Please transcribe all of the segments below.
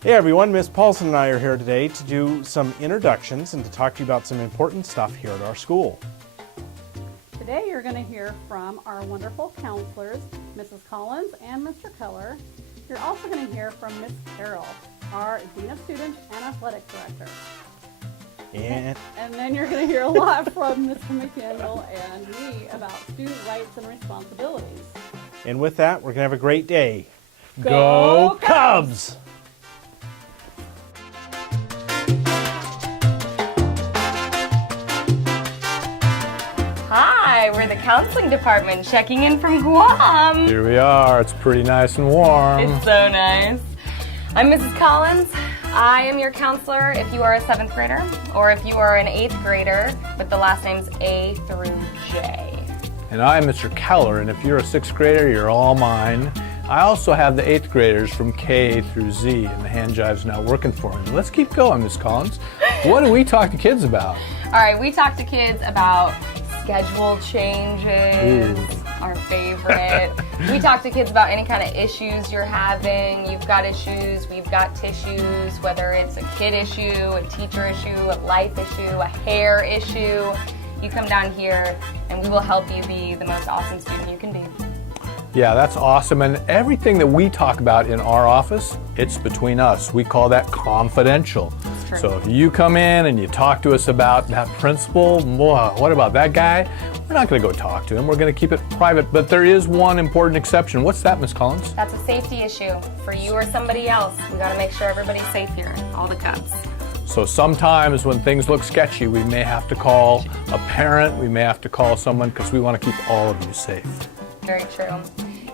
Hey everyone, Miss Paulson and I are here today to do some introductions and to talk to you about some important stuff here at our school. Today you're going to hear from our wonderful counselors, Mrs. Collins and Mr. Keller. You're also going to hear from Miss Carroll, our Dean of Students and Athletic Director. And then you're going to hear a lot from Mr. McDaniel and me about student rights and responsibilities. And with that, we're going to have a great day. Go Cubs! Hi, we're the counseling department checking in from Guam. Here we are. It's pretty nice and warm. It's so nice. I'm Mrs. Collins. I am your counselor if you are a 7th grader or if you are an 8th grader, but the last name's A through J. And I'm Mr. Keller, and if you're a 6th grader, you're all mine. I also have the 8th graders from K through Z, and the hand jive's now working for me. Let's keep going, Miss Collins. What do we talk to kids about? All right, we talk to kids about schedule changes, our favorite. We talk to kids about any kind of issues you're having. You've got issues, we've got tissues, whether it's a kid issue, a teacher issue, a life issue, a hair issue. You come down here and we will help you be the most awesome student you can be. Yeah, that's awesome. And everything that we talk about in our office, it's between us. We call that confidential. True. So if you come in and you talk to us about that principal, what about that guy? We're not going to go talk to him. We're going to keep it private. But there is one important exception. What's that, Miss Collins? That's a safety issue for you or somebody else. We got to make sure everybody's safe here, all the Cubs. So sometimes when things look sketchy, we may have to call a parent. We may have to call someone because we want to keep all of you safe. Very true.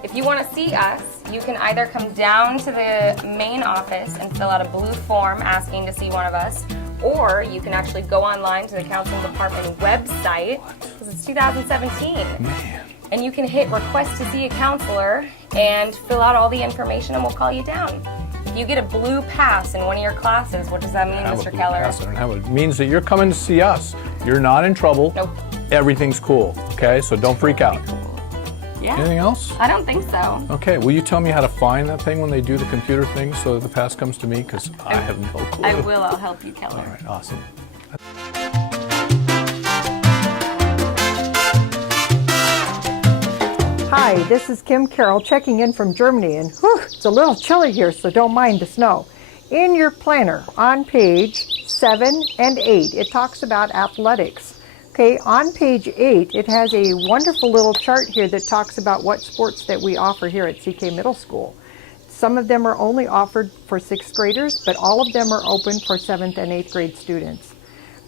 If you want to see us, you can either come down to the main office and fill out a blue form asking to see one of us, or you can actually go online to the counseling department website, because it's 2017. Man. And you can hit request to see a counselor and fill out all the information and we'll call you down. If you get a blue pass in one of your classes, what does that mean, Mr. Keller? I don't have it. It means that you're coming to see us. You're not in trouble. Nope. Everything's cool, okay? So don't freak out. Yeah. Anything else? I don't think so. Okay, will you tell me how to find that thing when they do the computer thing so that the pass comes to me? Because I have no clue. I will. I'll help you, Keller. All right, awesome. Hi, this is Kim Carroll checking in from Germany, and it's a little chilly here, so don't mind the snow. In your planner on page 7 and 8, it talks about athletics. Okay, on page 8, it has a wonderful little chart here that talks about what sports that we offer here at CK Middle School. Some of them are only offered for 6th graders, but all of them are open for 7th and 8th grade students.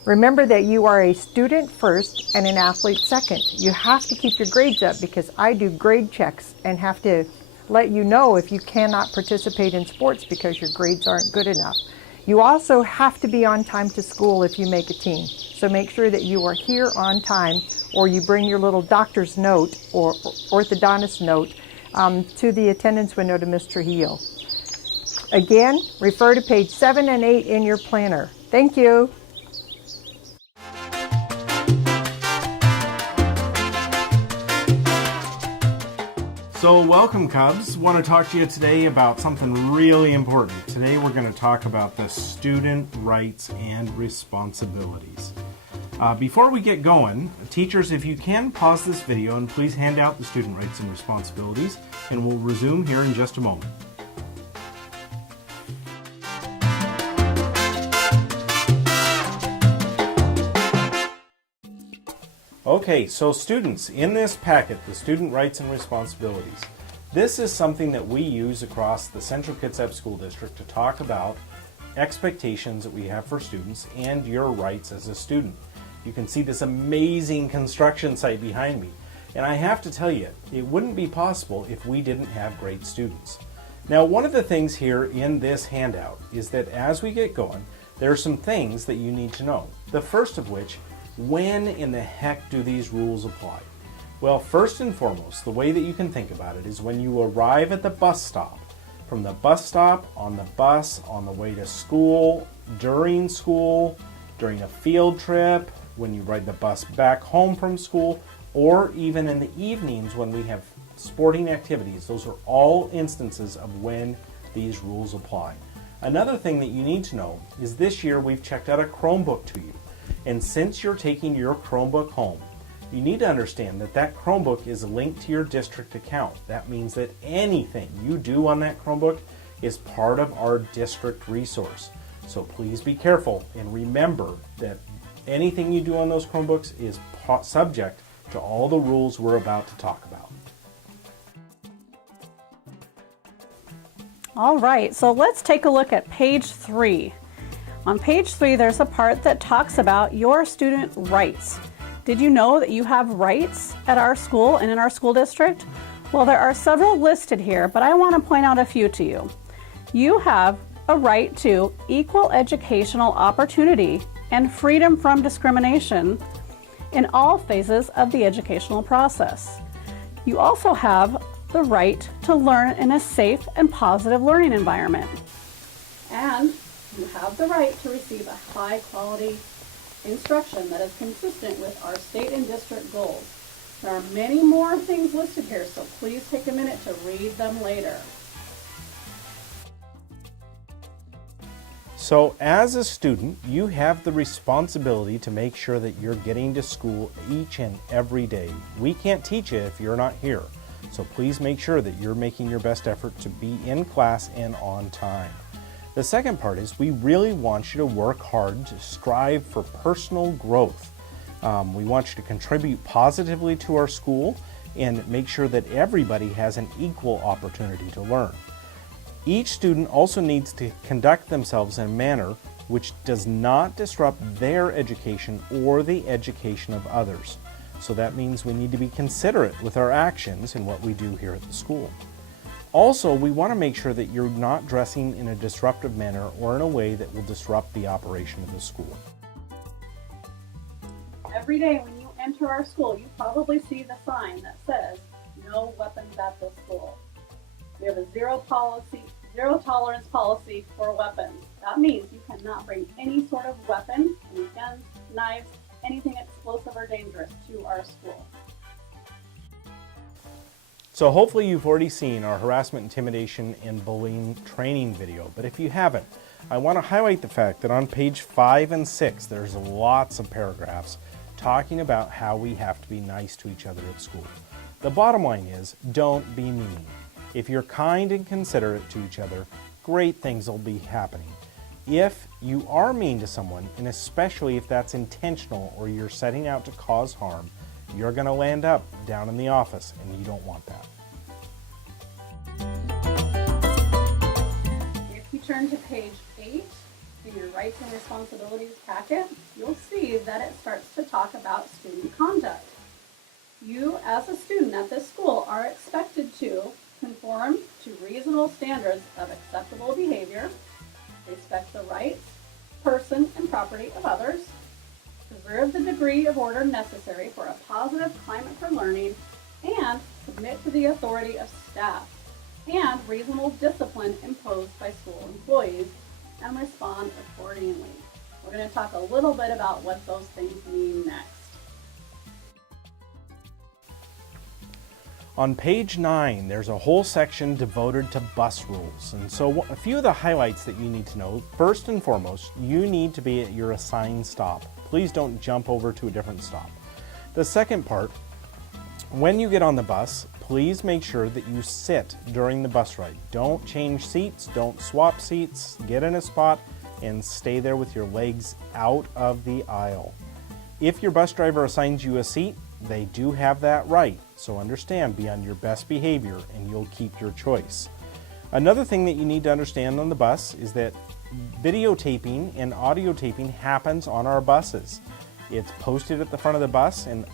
Remember that you are a student first and an athlete second. You have to keep your grades up because I do grade checks and have to let you know if you cannot participate in sports because your grades aren't good enough. You also have to be on time to school if you make a team. So make sure that you are here on time, or you bring your little doctor's note or orthodontist note to the attendance window to Ms. Trujillo. Again, refer to page 7 and 8 in your planner. Thank you. So welcome Cubs. Want to talk to you today about something really important. Today we're going to talk about the student rights and responsibilities. Before we get going, teachers, if you can pause this video and please hand out the student rights and responsibilities, and we'll resume here in just a moment. Okay, so students, in this packet, the student rights and responsibilities, this is something that we use across the Central Kitsap School District to talk about expectations that we have for students and your rights as a student. You can see this amazing construction site behind me, and I have to tell you, it wouldn't be possible if we didn't have great students. Now, one of the things here in this handout is that as we get going, there are some things that you need to know. The first of which, when in the heck do these rules apply? Well, first and foremost, the way that you can think about it is when you arrive at the bus stop, from the bus stop, on the bus, on the way to school, during a field trip, when you ride the bus back home from school, or even in the evenings when we have sporting activities. Those are all instances of when these rules apply. Another thing that you need to know is this year we've checked out a Chromebook to you. And since you're taking your Chromebook home, you need to understand that that Chromebook is linked to your district account. That means that anything you do on that Chromebook is part of our district resource. So please be careful and remember that anything you do on those Chromebooks is subject to all the rules we're about to talk about. All right, so let's take a look at page 3. On page 3, there's a part that talks about your student rights. Did you know that you have rights at our school and in our school district? Well, there are several listed here, but I want to point out a few to you. You have a right to equal educational opportunity and freedom from discrimination in all phases of the educational process. You also have the right to learn in a safe and positive learning environment. And you have the right to receive a high quality instruction that is consistent with our state and district goals. There are many more things listed here, so please take a minute to read them later. So as a student, you have the responsibility to make sure that you're getting to school each and every day. We can't teach you if you're not here. So please make sure that you're making your best effort to be in class and on time. The second part is we really want you to work hard to strive for personal growth. We want you to contribute positively to our school and make sure that everybody has an equal opportunity to learn. Each student also needs to conduct themselves in a manner which does not disrupt their education or the education of others. So that means we need to be considerate with our actions and what we do here at the school. Also, we want to make sure that you're not dressing in a disruptive manner or in a way that will disrupt the operation of the school. Every day when you enter our school, you probably see the sign that says, "No weapons at the school." We have a zero tolerance policy for weapons. That means you cannot bring any sort of weapon, any guns, knives, anything explosive or dangerous to our school. So hopefully you've already seen our harassment, intimidation, and bullying training video, but if you haven't, I want to highlight the fact that on page 5 and 6, there's lots of paragraphs talking about how we have to be nice to each other at school. The bottom line is, don't be mean. If you're kind and considerate to each other, great things will be happening. If you are mean to someone, and especially if that's intentional or you're setting out to cause harm, you're going to land up down in the office, and you don't want that. If you turn to page 8 in your rights and responsibilities packet, you'll see that it starts to talk about student conduct. You, as a student at this school, are expected to conform to reasonable standards of acceptable behavior, respect the rights, person, and property of others, preserve the degree of order necessary for a positive climate for learning, and submit to the authority of staff, and reasonable discipline imposed by school employees, and respond accordingly. We're going to talk a little bit about what those things mean next. On page 9, there's a whole section devoted to bus rules. And so a few of the highlights that you need to know, first and foremost, you need to be at your assigned stop. Please don't jump over to a different stop. The second part, when you get on the bus, please make sure that you sit during the bus ride. Don't change seats, don't swap seats, get in a spot and stay there with your legs out of the aisle. If your bus driver assigns you a seat, they do have that right. So understand, be on your best behavior and you'll keep your choice. Another thing that you need to understand on the bus is that videotaping and audio taping happens on our buses. It's posted at the front of the bus and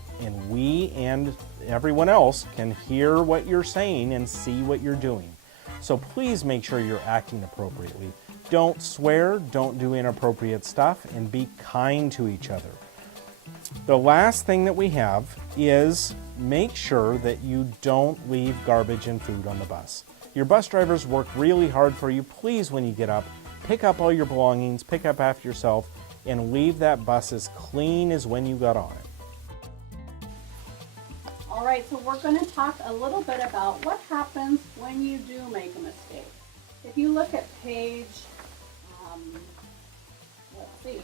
we and everyone else can hear what you're saying and see what you're doing. So please make sure you're acting appropriately. Don't swear, don't do inappropriate stuff, and be kind to each other. The last thing that we have is make sure that you don't leave garbage and food on the bus. Your bus drivers work really hard for you. Please, when you get up, pick up all your belongings, pick up after yourself, and leave that bus as clean as when you got on it. All right, so we're going to talk a little bit about what happens when you do make a mistake. If you look at page let's see,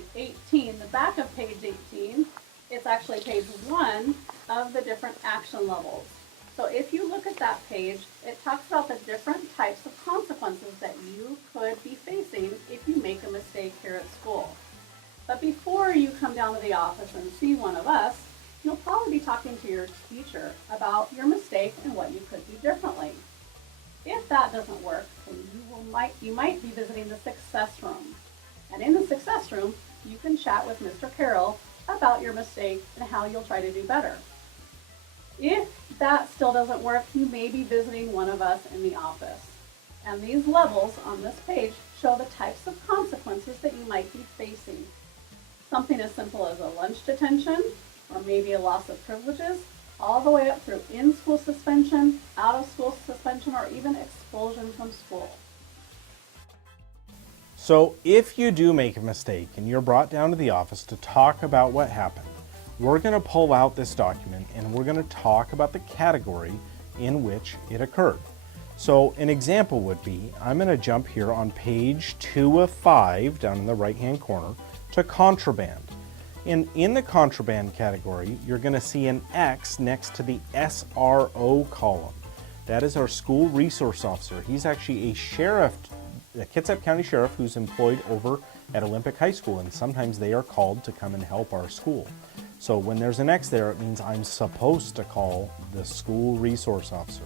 18, the back of page 18, it's actually page 1 of the different action levels. So if you look at that page, it talks about the different types of consequences that you could be facing if you make a mistake here at school. But before you come down to the office and see one of us, you'll probably be talking to your teacher about your mistake and what you could do differently. If that doesn't work, then you might be visiting the success room. And in the success room, you can chat with Mr. Carroll about your mistake and how you'll try to do better. If that still doesn't work, you may be visiting one of us in the office. And these levels on this page show the types of consequences that you might be facing. Something as simple as a lunch detention, or maybe a loss of privileges, all the way up through in-school suspension, out-of-school suspension, or even expulsion from school. So if you do make a mistake and you're brought down to the office to talk about what happened, we're going to pull out this document and we're going to talk about the category in which it occurred. So an example would be, I'm going to jump here on page 2 of 5 down in the right hand corner to contraband. And in the contraband category, you're going to see an X next to the SRO column. That is our school resource officer. He's actually a sheriff, a Kitsap County sheriff who's employed over at Olympic High School, and sometimes they are called to come and help our school. So when there's an X there, it means I'm supposed to call the school resource officer.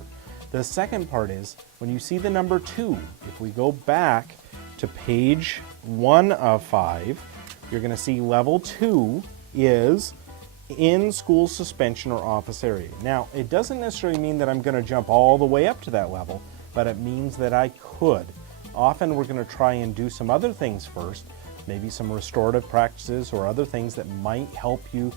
The second part is, when you see the number 2, if we go back to page 1 of 5, you're going to see level 2 is in school suspension or office area. Now, it doesn't necessarily mean that I'm going to jump all the way up to that level, but it means that I could. Often we're going to try and do some other things first, maybe some restorative practices or other things that might help you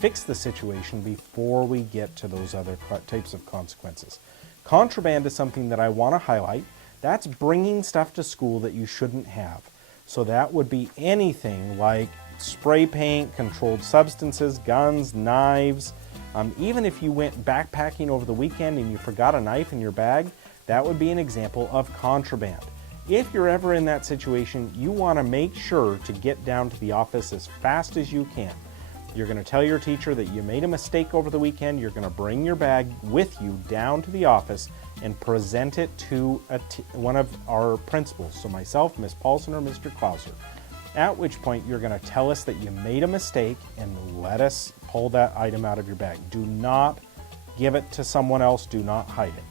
fix the situation before we get to those other types of consequences. Contraband is something that I want to highlight. That's bringing stuff to school that you shouldn't have. So that would be anything like spray paint, controlled substances, guns, knives. Even if you went backpacking over the weekend and you forgot a knife in your bag, that would be an example of contraband. If you're ever in that situation, you want to make sure to get down to the office as fast as you can. You're going to tell your teacher that you made a mistake over the weekend. You're going to bring your bag with you down to the office and present it to one of our principals, so myself, Ms. Paulson, or Mr. Clauser. At which point you're going to tell us that you made a mistake and let us pull that item out of your bag. Do not give it to someone else. Do not hide it.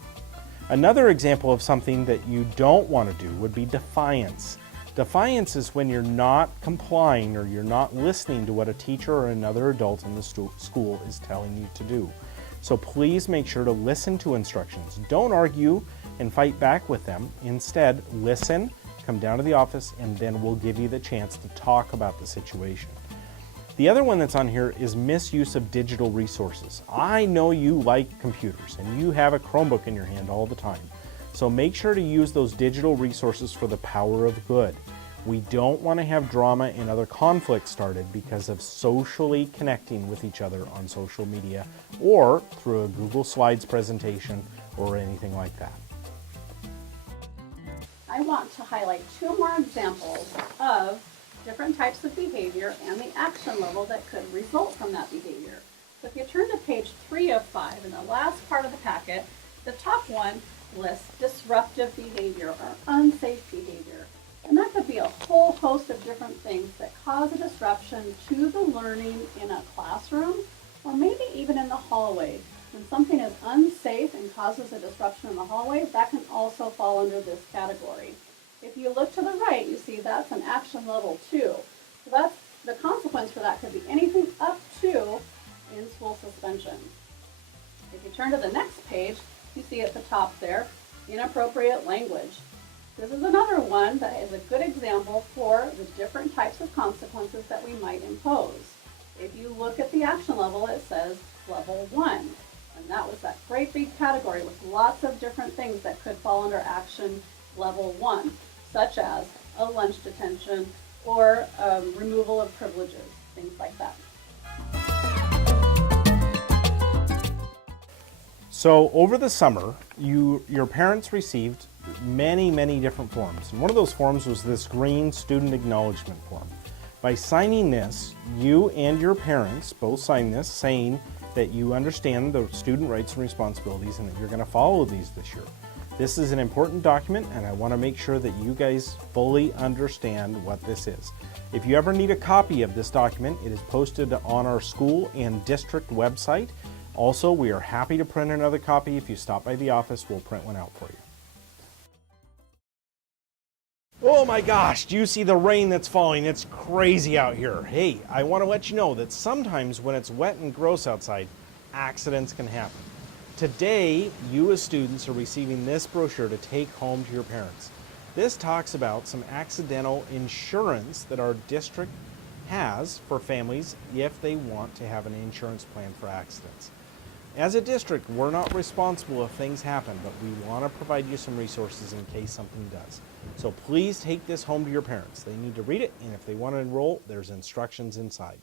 Another example of something that you don't want to do would be defiance. Defiance is when you're not complying or you're not listening to what a teacher or another adult in the school is telling you to do. So please make sure to listen to instructions. Don't argue and fight back with them. Instead, listen, come down to the office, and then we'll give you the chance to talk about the situation. The other one that's on here is misuse of digital resources. I know you like computers and you have a Chromebook in your hand all the time. So make sure to use those digital resources for the power of good. We don't want to have drama and other conflicts started because of socially connecting with each other on social media or through a Google Slides presentation or anything like that. I want to highlight 2 more examples of different types of behavior and the action level that could result from that behavior. So if you turn to page 3 of 5, in the last part of the packet, the top one lists disruptive behavior or unsafe behavior. And that could be a whole host of different things that cause a disruption to the learning in a classroom or maybe even in the hallway. When something is unsafe and causes a disruption in the hallway, that can also fall under this category. If you look to the right, you see that's an action level 2. So that's the consequence for that could be anything up to in-school suspension. If you turn to the next page, you see at the top there, inappropriate language. This is another one that is a good example for the different types of consequences that we might impose. If you look at the action level, it says level 1. And that was that great big category with lots of different things that could fall under action level 1, such as a lunch detention or removal of privileges, things like that. So over the summer, your parents received many different forms. And one of those forms was this green student acknowledgement form. By signing this, you and your parents both sign this saying that you understand the student rights and responsibilities and that you're going to follow these this year. This is an important document, and I want to make sure that you guys fully understand what this is. If you ever need a copy of this document, it is posted on our school and district website. Also, we are happy to print another copy. If you stop by the office, we'll print one out for you. Oh my gosh, do you see the rain that's falling? It's crazy out here. Hey, I want to let you know that sometimes when it's wet and gross outside, accidents can happen. Today, you as students are receiving this brochure to take home to your parents. This talks about some accidental insurance that our district has for families if they want to have an insurance plan for accidents. As a district, we're not responsible if things happen, but we want to provide you some resources in case something does. So please take this home to your parents. They need to read it, and if they want to enroll, there's instructions inside.